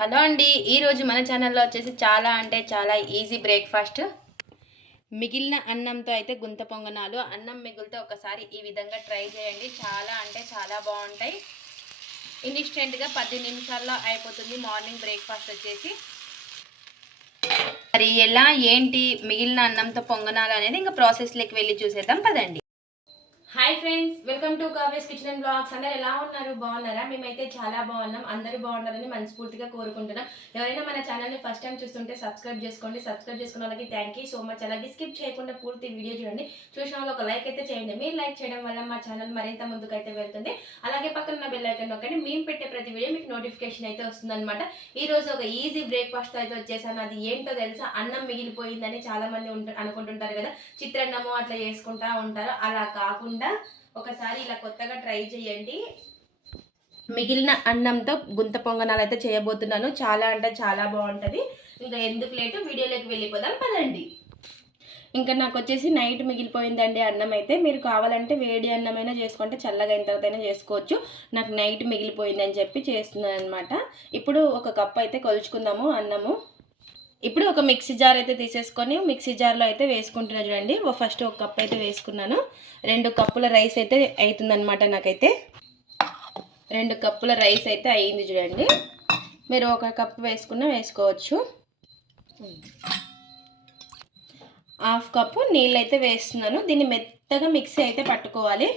Hello అండి ఈరోజు మన ఛానల్లో వచ్చేసి చాలా అంటే చాలా ఈజీ బ్రేక్ఫాస్ట్. మిగిలిన అన్నంతో అయితే గుంత పొంగనాలు అన్నం మిగులుతో ఒకసారి ఈ విధంగా ట్రై చేయండి. చాలా అంటే చాలా బాగుంటాయి. ఇన్స్టెంట్గా పది నిమిషాల్లో అయిపోతుంది మార్నింగ్ బ్రేక్ఫాస్ట్ వచ్చేసి. మరి ఎలా ఏంటి మిగిలిన అన్నంతో పొంగనాలు అనేది ఇంకా ప్రాసెస్లోకి వెళ్ళి చూసేద్దాం. పదండి. Hi friends welcome to Kavya's kitchen and vlogs అందరు ఎలా ఉన్నారు? బాగున్నారా? మేమైతే చాలా బాగున్నాం. అందరూ బాగున్నారని మనస్ఫూర్తిగా కోరుకుంటున్నాం. ఎవరైనా మన ఛానల్ని ఫస్ట్ టైం చూస్తుంటే సబ్స్క్రైబ్ చేసుకోండి. సబ్స్క్రైబ్ చేసుకున్న వాళ్ళకి థ్యాంక్ యూ సో మచ్ అలాగే స్కిప్ చేయకుండా పూర్తి వీడియో చూడండి. చూసిన వాళ్ళు ఒక లైక్ అయితే చేయండి. మీరు లైక్ చేయడం వల్ల మా ఛానల్ మరింత ముందుకు అయితే వెళ్తుంది. అలాగే పక్కన ఉన్న బెల్ ఐకన్ నొక్కండి. మేము పెట్టే ప్రతి వీడియో మీకు నోటిఫికేషన్ అయితే వస్తుందన్నమాట. ఈ రోజు ఒక ఈజీ బ్రేక్ఫాస్ట్ అయితే వచ్చేసాను. అది ఏంటో తెలుసా? అన్నం మిగిలిపోయిందని చాలా మంది ఉంట అనుకుంటుంటారు కదా. చిత్రాన్నము అట్లా చేసుకుంటా ఉంటారు. అలా కాకుండా ఒకసారి ఇలా కొత్తగా ట్రై చేయండి. మిగిలిన అన్నంతో గుంత పొంగనాలు అయితే చేయబోతున్నాను. చాలా అంటే చాలా బాగుంటుంది. ఇంకా ఎందుకు లేటు? వీడియోలోకి వెళ్ళిపోదాం పదండి. ఇంకా నాకు వచ్చేసి నైట్ మిగిలిపోయిందండి అన్నం అయితే. మీరు కావాలంటే వేడి అన్నమైనా చేసుకుంటే చల్లగా అయిన తర్వాత అయినా చేసుకోవచ్చు. నాకు నైట్ మిగిలిపోయింది అని చెప్పి చేస్తున్నాను అనమాట ఇప్పుడు ఒక కప్ అయితే కొలుచుకుందాము అన్నము. ఇప్పుడు ఒక మిక్సీ జార్ అయితే తీసేసుకొని మిక్సీ జార్లో అయితే వేసుకుంటున్నా చూడండి. ఫస్ట్ ఒక కప్ అయితే వేసుకున్నాను. రెండు కప్పుల రైస్ అయితే అవుతుందన్నమాట నాకైతే. రెండు కప్పుల రైస్ అయితే అయింది చూడండి. మీరు ఒక కప్పు వేసుకున్న వేసుకోవచ్చు. హాఫ్ కప్పు నీళ్ళు అయితే వేస్తున్నాను. దీన్ని మెత్తగా మిక్సీ అయితే పట్టుకోవాలి.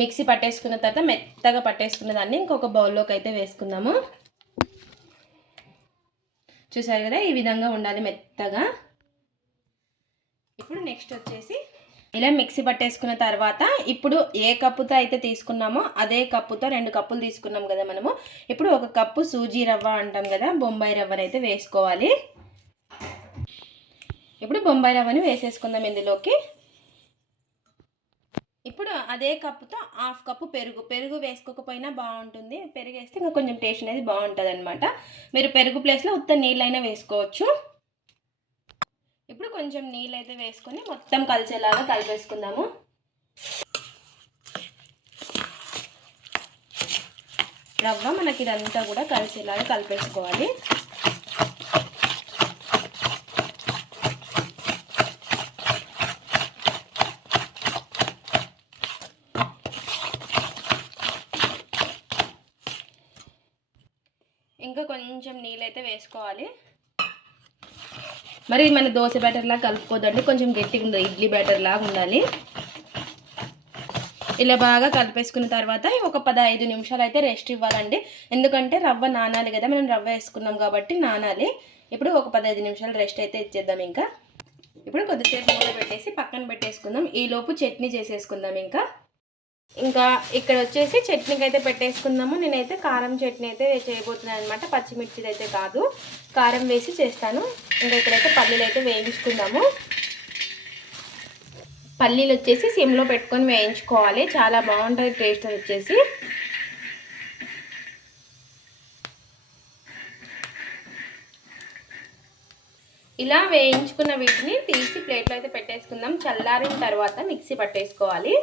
మిక్సీ పట్టేసుకున్న తర్వాత మెత్తగా పట్టేసుకున్న దాన్ని ఇంకొక బౌల్లోకి అయితే వేసుకుందాము. చూసారు కదా? ఈ విధంగా ఉండాలి మెత్తగా. ఇప్పుడు నెక్స్ట్ వచ్చేసి ఇలా మిక్సీ పట్టేసుకున్న తర్వాత ఇప్పుడు ఏ కప్పుతో అయితే తీసుకున్నామో అదే కప్పుతో రెండు కప్పులు తీసుకున్నాం కదా మనము. ఇప్పుడు ఒక కప్పు సూజీ రవ్వ అంటాం కదా బొంబాయి రవ్వని అయితే వేసుకోవాలి. ఇప్పుడు బొంబాయి రవ్వని వేసేసుకుందాం ఇందులోకి. ఇప్పుడు అదే కప్పుతో హాఫ్ కప్పు పెరుగు పెరుగు వేసుకోకపోయినా బాగుంటుంది. పెరుగు వేస్తే ఇంకా కొంచెం టేస్ట్ అనేది బాగుంటుంది అనమాట మీరు పెరుగు ప్లేస్లో ఉత్త నీళ్ళైనా వేసుకోవచ్చు. ఇప్పుడు కొంచెం నీళ్ళు అయితే వేసుకొని మొత్తం కలిసేలాగా కలిపేసుకుందాము. రవ్వ మనకి ఇదంతా కూడా కలిసేలాగా కలిపేసుకోవాలి ఇంకా కొంచెం నీళ్ళైతే వేసుకోవాలి మరి మన దోశ బ్యాటర్ లాగా కలుపుకోదండి. కొంచెం గట్టిగా ఉంది ఇడ్లీ బ్యాటర్ లాగా ఉండాలి. ఇలా బాగా కలిపేసుకున్న తర్వాత ఒక పదహైదు నిమిషాలు అయితే రెస్ట్ ఇవ్వాలండి. ఎందుకంటే రవ్వ నానాలి కదా మనం రవ్వ వేసుకున్నాం కాబట్టి నానాలి. ఇప్పుడు ఒక పదహైదు నిమిషాలు రెస్ట్ అయితే ఇచ్చేద్దాం ఇంకా. ఇప్పుడు కొద్దిసేపు మూత పెట్టేసి పక్కన పెట్టేసుకుందాం. ఈలోపు చట్నీ చేసేసుకుందాం ఇంకా. ఇంకా ఇక్కడ వచ్చేసి చట్నీకి అయితే పెట్టేసుకుందాము. నేనైతే కారం చట్నీ అయితే చేయబోతున్నాను అనమాట పచ్చిమిర్చిది అయితే కాదు. కారం వేసి చేస్తాను. ఇంకా ఇక్కడైతే పల్లీలు అయితే వేయించుకుందాము. పల్లీలు వచ్చేసి సిమ్లో పెట్టుకొని వేయించుకోవాలి. చాలా బాగుంటుంది టేస్ట్ వచ్చేసి. ఇలా వేయించుకున్న వీటిని తీసి ప్లేట్లో అయితే పెట్టేసుకుందాం. చల్లారిన తర్వాత మిక్సీ పట్టేసుకోవాలి.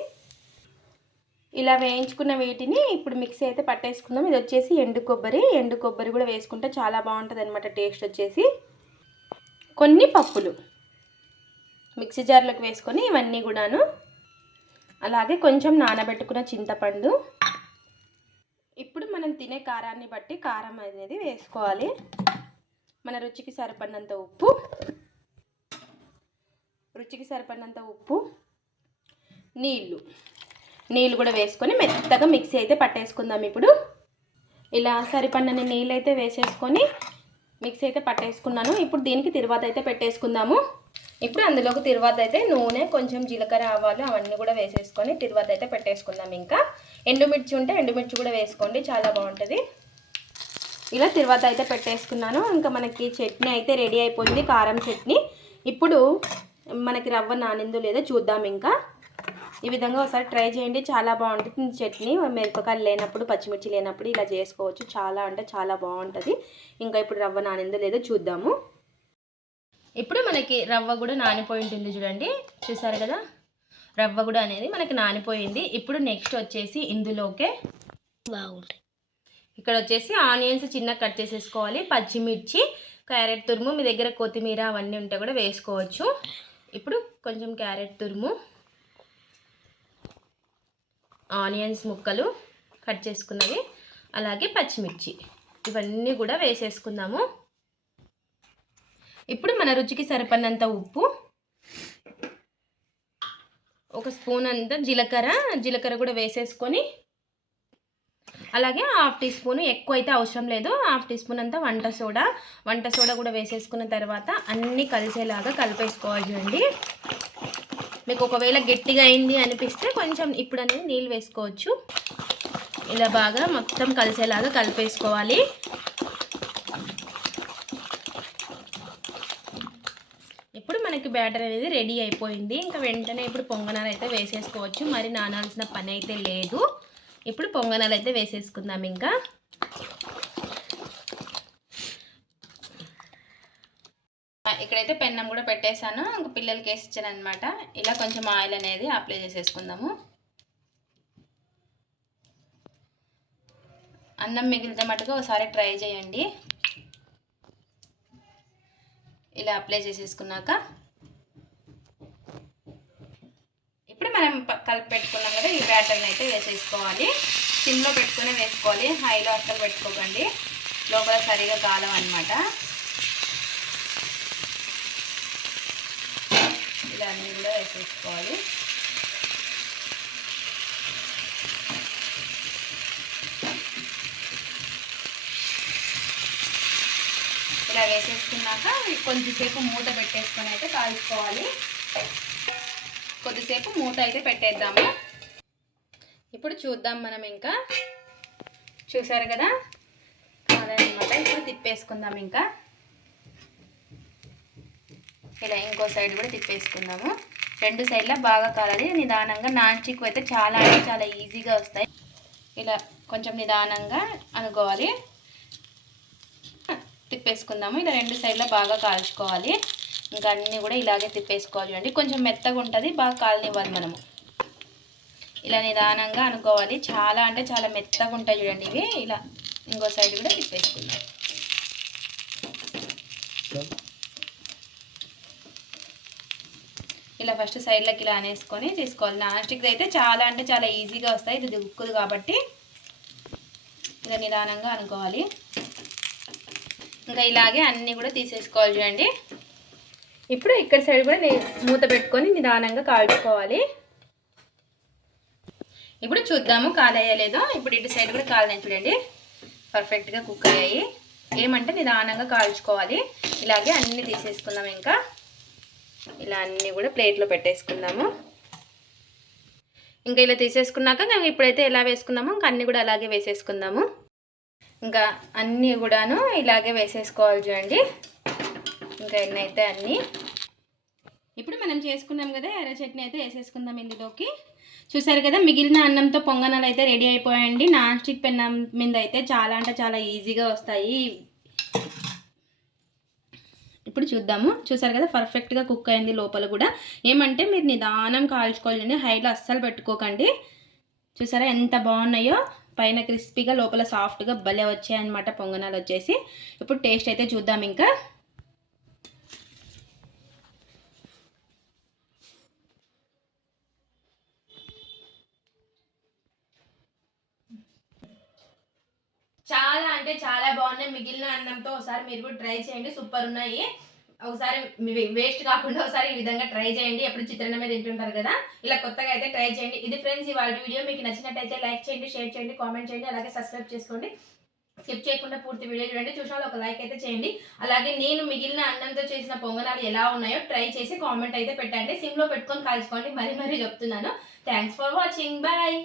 ఇలా వేయించుకున్న వీటిని ఇప్పుడు మిక్సీ అయితే పట్టేసుకుందాం. ఇది వచ్చేసి ఎండు కొబ్బరి. ఎండు కొబ్బరి కూడా వేసుకుంటే చాలా బాగుంటుంది అనమాట టేస్ట్ వచ్చేసి. కొన్ని పప్పులు మిక్సీ జార్లోకి వేసుకొని ఇవన్నీ కూడాను. అలాగే కొంచెం నానబెట్టుకున్న చింతపండు. ఇప్పుడు మనం తినే కారాన్ని బట్టి కారం అనేది వేసుకోవాలి. మన రుచికి సరిపడినంత ఉప్పు. రుచికి సరిపడినంత ఉప్పు. నీళ్ళు. నీళ్ళు కూడా వేసుకొని మెత్తగా మిక్సీ అయితే పట్టేసుకుందాం ఇప్పుడు. ఇలా సరిపడిన నీళ్ళు అయితే వేసేసుకొని మిక్సీ అయితే పట్టేసుకున్నాను. ఇప్పుడు దీనికి తిరువాత అయితే పెట్టేసుకుందాము. ఇప్పుడు అందులోకి తిరువాత అయితే నూనె కొంచెం జీలకర్ర ఆవాలు అవన్నీ కూడా వేసేసుకొని తిరువాత అయితే పెట్టేసుకుందాం ఇంకా. ఎండుమిర్చి ఉంటే ఎండుమిర్చి కూడా వేసుకోండి చాలా బాగుంటుంది. ఇలా తిరువాత అయితే పెట్టేసుకున్నాను. ఇంకా మనకి చట్నీ అయితే రెడీ అయిపోయింది కారం చట్నీ. ఇప్పుడు మనకి రవ్వ నానిందో లేదో చూద్దాం ఇంకా. ఈ విధంగా ఒకసారి ట్రై చేయండి. చాలా బాగుంటుంది. చట్నీ మిరపకాయలు లేనప్పుడు పచ్చిమిర్చి లేనప్పుడు ఇలా చేసుకోవచ్చు. చాలా అంటే చాలా బాగుంటుంది. ఇంకా ఇప్పుడు రవ్వ నానిందో లేదో చూద్దాము. ఇప్పుడు మనకి రవ్వ కూడా నానిపోయి ఉంటుంది చూడండి. చూసారు కదా? రవ్వ కూడా అనేది మనకి నానిపోయింది. ఇప్పుడు నెక్స్ట్ వచ్చేసి ఇందులోకే బాగుంటాయి ఇక్కడ వచ్చేసి ఆనియన్స్ చిన్న కట్ చేసేసుకోవాలి. పచ్చిమిర్చి క్యారెట్ తురుము మీ దగ్గర కొత్తిమీర అవన్నీ ఉంటే కూడా వేసుకోవచ్చు. ఇప్పుడు కొంచెం క్యారెట్ తురుము. ఆనియన్స్ ముక్కలు కట్ చేసుకున్నవి అలాగే పచ్చిమిర్చి. ఇవన్నీ కూడా వేసేసుకుందాము. ఇప్పుడు మన రుచికి సరిపడినంత ఉప్పు ఒక స్పూన్ అంత జీలకర్ర జీలకర్ర కూడా వేసేసుకొని అలాగే హాఫ్ టీ స్పూన్ ఎక్కువ అయితే అవసరం లేదు హాఫ్ టీ స్పూన్ అంతా వంట సోడా వంట సోడా కూడా వేసేసుకున్న తర్వాత అన్నీ కలిసేలాగా కలిపేసుకోవాలి చూడండి. మీకు ఒకవేళ గట్టిగా అయింది అనిపిస్తే కొంచెం ఇప్పుడు అనేది నీళ్ళు వేసుకోవచ్చు. ఇలా బాగా మొత్తం కలిసేలాగా కలిపేసుకోవాలి. ఇప్పుడు మనకి బ్యాటర్ అనేది రెడీ అయిపోయింది. ఇంకా వెంటనే ఇప్పుడు పొంగనాలు అయితే వేసేసుకోవచ్చు. మరి నానాల్సిన పని అయితే లేదు. ఇప్పుడు పొంగనాలు అయితే వేసేసుకుందాం ఇంకా. ఇక్కడైతే పెన్నం కూడా పెట్టేశాను. ఇంక పిల్లలకి వేసి ఇచ్చాను అనమాట ఇలా కొంచెం ఆయిల్ అనేది అప్లై చేసేసుకుందాము. అన్నం మిగిలితే మటుకు ఒకసారి ట్రై చేయండి. ఇలా అప్లై చేసేసుకున్నాక. ఇప్పుడు మనం కలిపి పెట్టుకున్నాం కదా ఈ బ్యాటర్ని అయితే వేసేసుకోవాలి. సిమ్లో పెట్టుకుని వేసుకోవాలి. హైలో అస్సలు పెట్టుకోకండి. లోపల సరిగా కాలం అనమాట ఇలా అన్నీ కూడా వేసేసుకోవాలి. ఇలా వేసేసుకున్నాక కొద్దిసేపు మూత పెట్టేసుకొని అయితే కాల్చుకోవాలి. కొద్దిసేపు మూత అయితే పెట్టేద్దాము. ఇప్పుడు చూద్దాం మనం ఇంకా. చూసారు కదా? కాదనమాట ఇప్పుడు తిప్పేసుకుందాం ఇంకా. ఇలా ఇంకో సైడ్ కూడా తిప్పేసుకుందాము. రెండు సైడ్లా బాగా కాలాలి. నిదానంగా నాన్ స్టిక్ అయితే చాలా అంటే చాలా ఈజీగా వస్తాయి. ఇలా కొంచెం నిదానంగా అనుకోవాలి. తిప్పేసుకుందాము. ఇలా రెండు సైడ్లా బాగా కాల్చుకోవాలి. ఇంకా అన్నీ కూడా ఇలాగే తిప్పేసుకోవాలి చూడండి. కొంచెం మెత్తగా ఉంటుంది. బాగా కాలనివ్వాలి మనము. ఇలా నిదానంగా అనుకోవాలి. చాలా అంటే చాలా మెత్తగా ఉంటాయి చూడండి ఇవి. ఇలా ఇంకో సైడ్ కూడా తిప్పేసుకుందాం. ఇలా ఫస్ట్ సైడ్లకి ఇలా అనేసుకొని తీసుకోవాలి. నాన్ స్టిక్ అయితే చాలా అంటే చాలా ఈజీగా వస్తాయి. ఇది దుక్కుదు కాబట్టి ఇలా నిదానంగా అనుకోవాలి. ఇంకా ఇలాగే అన్నీ కూడా తీసేసుకోవాలి చూడండి. ఇప్పుడు ఇక్కడ సైడ్ కూడా మూత పెట్టుకొని నిదానంగా కాల్చుకోవాలి. ఇప్పుడు చూద్దాము కాలేయలేదో ఇప్పుడు ఇటు సైడ్ కూడా కాలనే చూడండి. పర్ఫెక్ట్గా కుక్ అయ్యాయి. ఏమంటే నిదానంగా కాల్చుకోవాలి. ఇలాగే అన్నీ తీసేసుకుందాం ఇంకా. ఇలా అన్నీ కూడా ప్లేట్లో పెట్టేసుకుందాము. ఇంకా ఇలా తీసేసుకున్నాక మేము ఇప్పుడైతే ఎలా వేసుకున్నామో ఇంకా అన్నీ కూడా అలాగే వేసేసుకుందాము. ఇంకా అన్నీ కూడాను ఇలాగే వేసేసుకోవాలి చూడండి. ఇంకా ఎన్నైతే అన్నీ. ఇప్పుడు మనం చేసుకున్నాం కదా ఎర్ర చట్నీ అయితే వేసేసుకుందాం ఇందులోకి. చూసారు కదా మిగిలిన అన్నంతో పొంగనాలు అయితే రెడీ అయిపోయాయండి. నాన్ స్టిక్ పెన్నం మీద అయితే చాలా అంటే చాలా ఈజీగా వస్తాయి. ఇప్పుడు చూద్దాము. చూసారు కదా పర్ఫెక్ట్గా కుక్ అయింది లోపల కూడా. ఏమంటే మీరు నిదానం కాల్చుకోవాలండి. హైలో అస్సలు పెట్టుకోకండి. చూసారా ఎంత బాగున్నాయో. పైన క్రిస్పీగా లోపల సాఫ్ట్గా భలే వచ్చాయన్నమాట పొంగనాలు వచ్చేసి. ఇప్పుడు టేస్ట్ అయితే చూద్దాం ఇంకా. చాలా అంటే చాలా బాగున్నాయి. మిగిలిన అన్నంతో ఒకసారి మీరు కూడా ట్రై చేయండి. సూపర్ ఉన్నాయి. ఒకసారి వేస్ట్ కాకుండా ఒకసారి ఈ విధంగా ట్రై చేయండి. ఎప్పుడు చిత్రాన్న మీద తింటుంటారు కదా. ఇలా కొత్తగా అయితే ట్రై చేయండి. ఇది ఫ్రెండ్స్ ఇవాళ వీడియో. మీకు నచ్చినట్టయితే లైక్ చేయండి షేర్ చేయండి కామెంట్ చేయండి అలాగే సబ్స్క్రైబ్ చేసుకోండి. స్కిప్ చేయకుండా పూర్తి వీడియో చూడండి. చూసిన ఒక లైక్ అయితే చేయండి. అలాగే నేను మిగిలిన అన్నంతో చేసిన పొంగనాలు ఎలా ఉన్నాయో ట్రై చేసి కామెంట్ అయితే పెట్టండి. సిమ్లో పెట్టుకొని కాల్చుకోండి. మరీ మరీ చెప్తున్నాను. Thanks for watching bye